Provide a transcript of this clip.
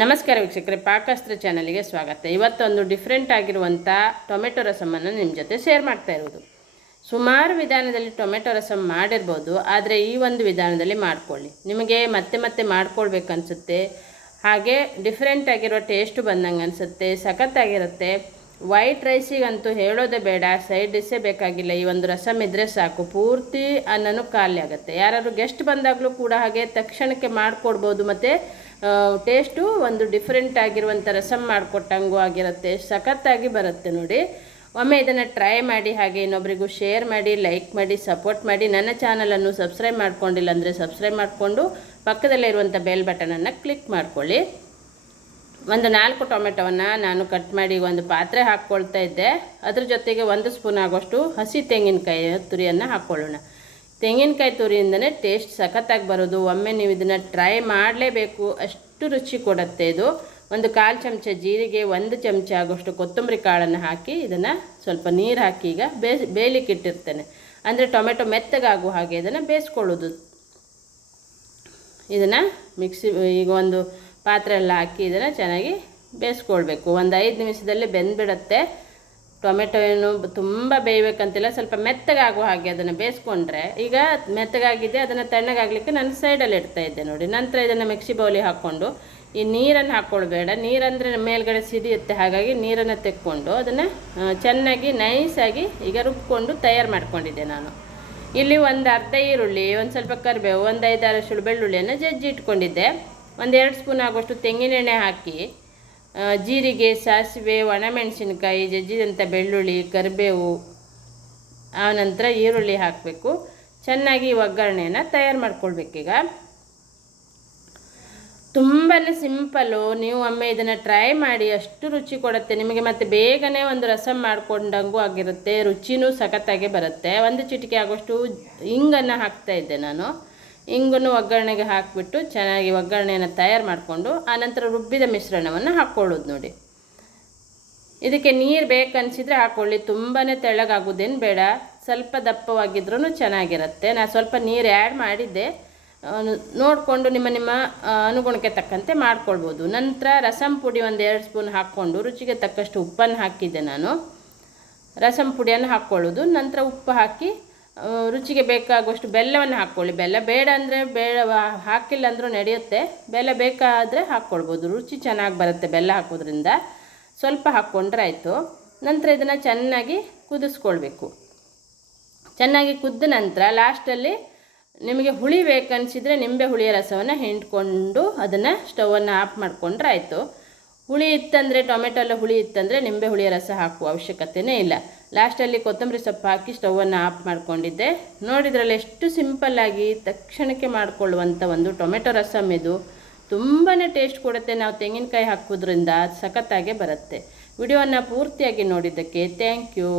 ನಮಸ್ಕಾರ ವೀಕ್ಷಕರೇ, ಪಾಕಸ್ತ್ರ ಚಾನಲ್ಗೆ ಸ್ವಾಗತ. ಇವತ್ತೊಂದು ಡಿಫ್ರೆಂಟ್ ಆಗಿರುವಂಥ ಟೊಮೆಟೊ ರಸಮನ್ನು ನಿಮ್ಮ ಜೊತೆ ಶೇರ್ ಮಾಡ್ತಾ ಇರೋದು. ಸುಮಾರು ವಿಧಾನದಲ್ಲಿ ಟೊಮೆಟೊ ರಸಮ್ ಮಾಡಿರ್ಬೋದು, ಆದರೆ ಈ ಒಂದು ವಿಧಾನದಲ್ಲಿ ಮಾಡ್ಕೊಳ್ಳಿ. ನಿಮಗೆ ಮತ್ತೆ ಮತ್ತೆ ಮಾಡ್ಕೊಳ್ಬೇಕನ್ಸುತ್ತೆ, ಹಾಗೆ ಡಿಫ್ರೆಂಟ್ ಆಗಿರೋ ಟೇಸ್ಟು ಬಂದಂಗೆ ಅನಿಸುತ್ತೆ, ಸಖತ್ತಾಗಿರುತ್ತೆ. ವೈಟ್ ರೈಸಿಗಂತೂ ಹೇಳೋದೇ ಬೇಡ, ಸೈಡ್ ಡಿಶ್ಶೇ ಬೇಕಾಗಿಲ್ಲ. ಈ ಒಂದು ರಸಮ್ ಇದ್ದರೆ ಸಾಕು, ಪೂರ್ತಿ ಅನ್ನನೂ ಖಾಲಿ ಆಗುತ್ತೆ. ಯಾರಾದರೂ ಗೆಸ್ಟ್ ಬಂದಾಗಲೂ ಕೂಡ ಹಾಗೆ ತಕ್ಷಣಕ್ಕೆ ಮಾಡಿಕೊಡ್ಬೋದು. ಮತ್ತು ಟೇಸ್ಟು ಒಂದು ಡಿಫ್ರೆಂಟ್ ಆಗಿರುವಂಥ ರಸಮ್ ಮಾಡಿಕೊಟ್ಟಂಗೂ ಆಗಿರುತ್ತೆ, ಸಖತ್ತಾಗಿ ಬರುತ್ತೆ ನೋಡಿ. ಒಮ್ಮೆ ಇದನ್ನು ಟ್ರೈ ಮಾಡಿ, ಹಾಗೆ ಇನ್ನೊಬ್ಬರಿಗೂ ಶೇರ್ ಮಾಡಿ, ಲೈಕ್ ಮಾಡಿ, ಸಪೋರ್ಟ್ ಮಾಡಿ. ನನ್ನ ಚಾನಲನ್ನು ಸಬ್ಸ್ಕ್ರೈಬ್ ಮಾಡ್ಕೊಂಡಿಲ್ಲ ಅಂದರೆ ಸಬ್ಸ್ಕ್ರೈಬ್ ಮಾಡಿಕೊಂಡು ಪಕ್ಕದಲ್ಲೇ ಇರುವಂಥ ಬೆಲ್ ಬಟನನ್ನು ಕ್ಲಿಕ್ ಮಾಡ್ಕೊಳ್ಳಿ. ಒಂದು 4 ಟೊಮೆಟೊವನ್ನು ನಾನು ಕಟ್ ಮಾಡಿ ಒಂದು ಪಾತ್ರೆ ಹಾಕ್ಕೊಳ್ತಾ ಇದ್ದೆ. ಅದ್ರ ಜೊತೆಗೆ 1 ಸ್ಪೂನ್ ಆಗೋಷ್ಟು ಹಸಿ ತೆಂಗಿನಕಾಯಿ ತುರಿಯನ್ನು ಹಾಕ್ಕೊಳ್ಳೋಣ. ತೆಂಗಿನಕಾಯಿ ತುರಿಯಿಂದನೇ ಟೇಸ್ಟ್ ಸಖತ್ತಾಗಿ ಬರೋದು. ಒಮ್ಮೆ ನೀವು ಇದನ್ನು ಟ್ರೈ ಮಾಡಲೇಬೇಕು, ಅಷ್ಟು ರುಚಿ ಕೊಡುತ್ತೆ ಇದು. ಒಂದು 1/4 ಚಮಚ ಜೀರಿಗೆ, 1 ಚಮಚ ಆಗೋಷ್ಟು ಕೊತ್ತಂಬರಿ ಕಾಳನ್ನು ಹಾಕಿ ಇದನ್ನು ಸ್ವಲ್ಪ ನೀರು ಹಾಕಿ ಈಗ ಬೇಯಲಿಕ್ಕೆ ಇಟ್ಟಿರ್ತೇನೆ. ಅಂದರೆ ಟೊಮೆಟೊ ಮೆತ್ತಗಾಗುವ ಹಾಗೆ ಇದನ್ನು ಬೇಯಿಸ್ಕೊಳ್ಳೋದು. ಇದನ್ನು ಈಗ ಒಂದು ಪಾತ್ರೆಯಲ್ಲಿ ಹಾಕಿ ಇದನ್ನು ಚೆನ್ನಾಗಿ ಬೇಯಿಸ್ಕೊಳ್ಬೇಕು. ಒಂದು 5 ನಿಮಿಷದಲ್ಲಿ ಬೆಂದುಬಿಡುತ್ತೆ. ಟೊಮೆಟೊ ಏನು ತುಂಬ ಬೇಯಬೇಕಂತಿಲ್ಲ, ಸ್ವಲ್ಪ ಮೆತ್ತಗಾಗುವ ಹಾಗೆ ಅದನ್ನು ಬೇಯಿಸ್ಕೊಂಡ್ರೆ. ಈಗ ಮೆತ್ತಗಾಗಿದೆ, ಅದನ್ನು ತಣ್ಣಗಾಗಲಿಕ್ಕೆ ನಾನು ಸೈಡಲ್ಲಿ ಇಡ್ತಾ ಇದ್ದೆ ನೋಡಿ. ನಂತರ ಇದನ್ನು ಮಿಕ್ಸಿ ಬೌಲಿಗೆ ಹಾಕ್ಕೊಂಡು ಈ ನೀರನ್ನು ಹಾಕ್ಕೊಳ್ಬೇಡ, ನೀರಂದರೆ ಮೇಲ್ಗಡೆ ಸಿಡಿಯುತ್ತೆ. ಹಾಗಾಗಿ ನೀರನ್ನು ತೆಕ್ಕೊಂಡು ಅದನ್ನು ಚೆನ್ನಾಗಿ ನೈಸಾಗಿ ಈಗ ರುಬ್ಕೊಂಡು ತಯಾರು ಮಾಡ್ಕೊಂಡಿದ್ದೆ ನಾನು. ಇಲ್ಲಿ ಒಂದು ಅರ್ಧ ಈರುಳ್ಳಿ, ಒಂದು ಸ್ವಲ್ಪ ಕರಿಬೇವು, ಒಂದು 5-6 ಸುಳು ಬೆಳ್ಳುಳ್ಳಿಯನ್ನು ಜಜ್ಜಿ ಇಟ್ಕೊಂಡಿದ್ದೆ. ಒಂದು 2 ಸ್ಪೂನ್ ಆಗೋಷ್ಟು ತೆಂಗಿನೆಣ್ಣೆ ಹಾಕಿ ಜೀರಿಗೆ, ಸಾಸಿವೆ, ಒಣಮೆಣಸಿನ್ಕಾಯಿ, ಜಜ್ಜಿದಂಥ ಬೆಳ್ಳುಳ್ಳಿ, ಕರಿಬೇವು, ಆನಂತರ ಈರುಳ್ಳಿ ಹಾಕಬೇಕು. ಚೆನ್ನಾಗಿ ಒಗ್ಗರಣೆಯನ್ನು ತಯಾರು ಮಾಡ್ಕೊಳ್ಬೇಕೀಗ. ತುಂಬಾ ಸಿಂಪಲ್ಲು. ನೀವು ಒಮ್ಮೆ ಇದನ್ನು ಟ್ರೈ ಮಾಡಿ, ಅಷ್ಟು ರುಚಿ ಕೊಡುತ್ತೆ ನಿಮಗೆ. ಮತ್ತು ಬೇಗನೆ ಒಂದು ರಸಮ್ ಮಾಡ್ಕೊಂಡಂಗೂ ಆಗಿರುತ್ತೆ, ರುಚಿನೂ ಸಖತ್ತಾಗಿ ಬರುತ್ತೆ. 1 ಚಿಟಿಕೆ ಆಗೋಷ್ಟು ಇಂಗನ್ನು ಹಾಕ್ತಾ ಇದ್ದೆ ನಾನು. ಇಂಗನ್ನು ಒಗ್ಗರಣೆಗೆ ಹಾಕಿಬಿಟ್ಟು ಚೆನ್ನಾಗಿ ಒಗ್ಗರಣೆಯನ್ನು ತಯಾರು ಮಾಡಿಕೊಂಡು ಆನಂತರ ರುಬ್ಬಿದ ಮಿಶ್ರಣವನ್ನು ಹಾಕ್ಕೊಳ್ಳೋದು ನೋಡಿ. ಇದಕ್ಕೆ ನೀರು ಬೇಕನ್ನಿಸಿದ್ರೆ ಹಾಕ್ಕೊಳ್ಳಿ, ತುಂಬಾ ತೆಳ್ಳಗಾಗೋದೇನು ಬೇಡ, ಸ್ವಲ್ಪ ದಪ್ಪವಾಗಿದ್ರೂ ಚೆನ್ನಾಗಿರುತ್ತೆ. ನಾನು ಸ್ವಲ್ಪ ನೀರು ಆ್ಯಡ್ ಮಾಡಿದ್ದೆ, ನೋಡಿಕೊಂಡು ನಿಮ್ಮ ಅನುಗುಣಕ್ಕೆ ತಕ್ಕಂತೆ ಮಾಡ್ಕೊಳ್ಬೋದು. ನಂತರ ರಸಮ್ ಪುಡಿ ಒಂದು 2 ಸ್ಪೂನ್ ಹಾಕ್ಕೊಂಡು ರುಚಿಗೆ ತಕ್ಕಷ್ಟು ಉಪ್ಪನ್ನು ಹಾಕಿದ್ದೆ ನಾನು. ರಸಮ್ ಪುಡಿಯನ್ನು ಹಾಕ್ಕೊಳ್ಳೋದು. ನಂತರ ಉಪ್ಪು ಹಾಕಿ ರುಚಿಗೆ ಬೇಕಾಗುವಷ್ಟು ಬೆಲ್ಲವನ್ನು ಹಾಕ್ಕೊಳ್ಳಿ. ಬೆಲ್ಲ ಬೇಡ ಅಂದರೆ ಹಾಕಿಲ್ಲ ಅಂದರೂ ನಡೆಯುತ್ತೆ, ಬೆಲ್ಲ ಬೇಕಾದರೆ ಹಾಕ್ಕೊಳ್ಬೋದು, ರುಚಿ ಚೆನ್ನಾಗಿ ಬರುತ್ತೆ ಬೆಲ್ಲ ಹಾಕೋದ್ರಿಂದ. ಸ್ವಲ್ಪ ಹಾಕ್ಕೊಂಡ್ರೆ ಆಯಿತು. ನಂತರ ಇದನ್ನು ಚೆನ್ನಾಗಿ ಕುದಿಸ್ಕೊಳ್ಬೇಕು. ಚೆನ್ನಾಗಿ ಕುದ್ದ ನಂತರ ಲಾಸ್ಟಲ್ಲಿ ನಿಮಗೆ ಹುಳಿ ಬೇಕನ್ನಿಸಿದರೆ ನಿಂಬೆ ಹುಳಿಯ ರಸವನ್ನು ಹಿಂಡ್ಕೊಂಡು ಅದನ್ನು ಸ್ಟವನ್ನು ಆಫ್ ಮಾಡಿಕೊಂಡ್ರೆ ಆಯಿತು. ಹುಳಿ ಇತ್ತಂದರೆ, ಟೊಮೆಟೊ ಹುಳಿ ಇತ್ತಂದರೆ ನಿಂಬೆ ಹುಳಿಯ ರಸ ಹಾಕುವ ಅವಶ್ಯಕತೆಯೇ ಇಲ್ಲ. ಲಾಸ್ಟಲ್ಲಿ ಕೊತ್ತಂಬರಿ ಸೊಪ್ಪು ಹಾಕಿ ಸ್ಟವನ್ನು ಆಫ್ ಮಾಡ್ಕೊಂಡಿದ್ದೆ. ನೋಡಿದ್ರಲ್ಲಿ ಎಷ್ಟು ಸಿಂಪಲ್ಲಾಗಿ ತಕ್ಷಣಕ್ಕೆ ಮಾಡಿಕೊಳ್ಳುವಂಥ ಒಂದು ಟೊಮೆಟೊ ರಸಮ್ ಇದು. ತುಂಬಾ ಟೇಸ್ಟ್ ಕೊಡುತ್ತೆ. ನಾವು ತೆಂಗಿನಕಾಯಿ ಹಾಕೋದ್ರಿಂದ ಸಖತ್ತಾಗೆ ಬರುತ್ತೆ. ವಿಡಿಯೋವನ್ನು ಪೂರ್ತಿಯಾಗಿ ನೋಡಿದ್ದಕ್ಕೆ ಥ್ಯಾಂಕ್ ಯು.